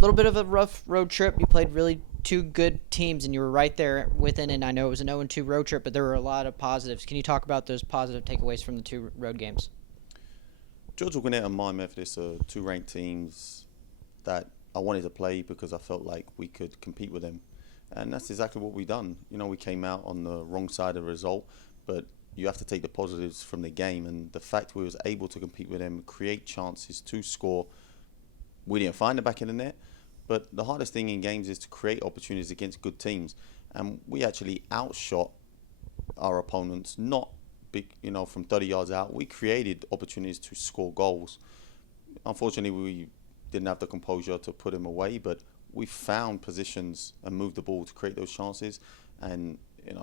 little bit of a rough road trip. You played really two good teams, and you were right there within. And I know it was an 0-2 road trip, but there were a lot of positives. Can you talk about those positive takeaways from the two road games? Georgia Gwinnett and my Methodist are two ranked teams that I wanted to play because I felt like we could compete with them. And that's exactly what we done. We came out on the wrong side of the result, but you have to take the positives from the game. And the fact we was able to compete with them, create chances to score, we didn't find the back of the net. But the hardest thing in games is to create opportunities against good teams. And we actually outshot our opponents, not big, from 30 yards out. We created opportunities to score goals. Unfortunately, we didn't have the composure to put him away, but we found positions and moved the ball to create those chances. And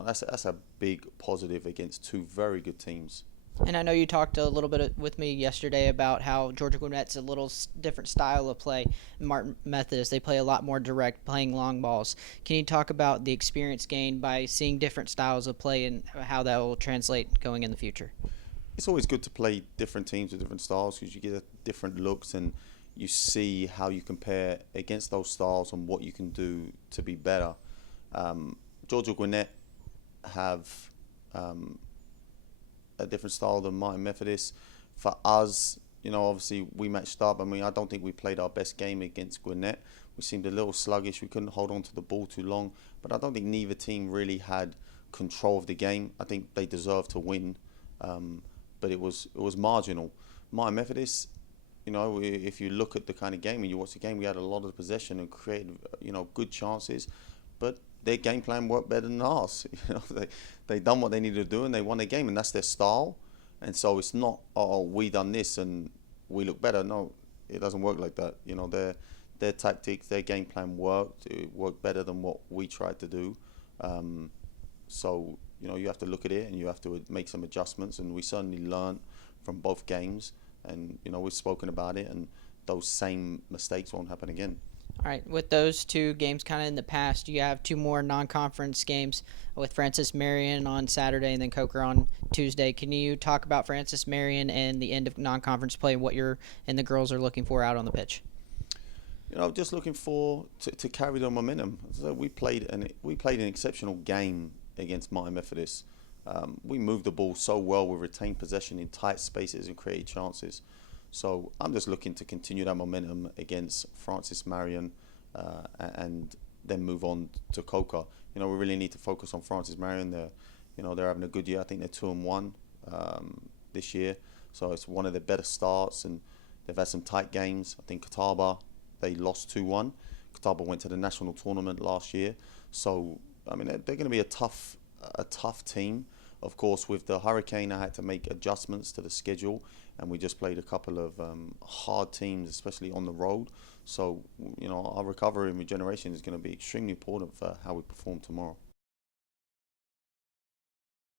that's a big positive against two very good teams. And I know you talked a little bit with me yesterday about how Georgia Gwinnett's a little different style of play. Martin Methodist, they play a lot more direct, playing long balls. Can you talk about the experience gained by seeing different styles of play and how that will translate going in the future? It's always good to play different teams with different styles because you get different looks and you see how you compare against those styles and what you can do to be better. Georgia Gwinnett have a different style than Martin Methodist. For us, obviously we matched up. I don't think we played our best game against Gwinnett. We seemed a little sluggish. We couldn't hold on to the ball too long. But I don't think neither team really had control of the game. I think they deserved to win, but it was marginal. Martin Methodist, if you look at the kind of game and you watch the game, we had a lot of possession and created, good chances, but their game plan worked better than ours. They done what they needed to do and they won the game, and that's their style. And so it's not, oh, we done this and we look better. No, it doesn't work like that. Their tactics, their game plan worked. It worked better than what we tried to do. So you have to look at it and you have to make some adjustments. And we certainly learned from both games. And we've spoken about it, and those same mistakes won't happen again. All right, with those two games kind of in the past, you have two more non-conference games with Francis Marion on Saturday and then Coker on Tuesday. Can you talk about Francis Marion and the end of non-conference play and what you're and the girls are looking for out on the pitch? Just looking to carry the momentum. So we played an exceptional game against Martin Methodist. We moved the ball so well. We retained possession in tight spaces and created chances. So I'm just looking to continue that momentum against Francis Marion and then move on to Coker. We really need to focus on Francis Marion. They're having a good year. I think they're 2-1 this year. So it's one of their better starts, and they've had some tight games. I think Catawba, they lost 2-1. Catawba went to the national tournament last year. So they're going to be a tough team. Of course, with the hurricane, I had to make adjustments to the schedule, and we just played a couple of hard teams, especially on the road. So, our recovery and regeneration is going to be extremely important for how we perform tomorrow.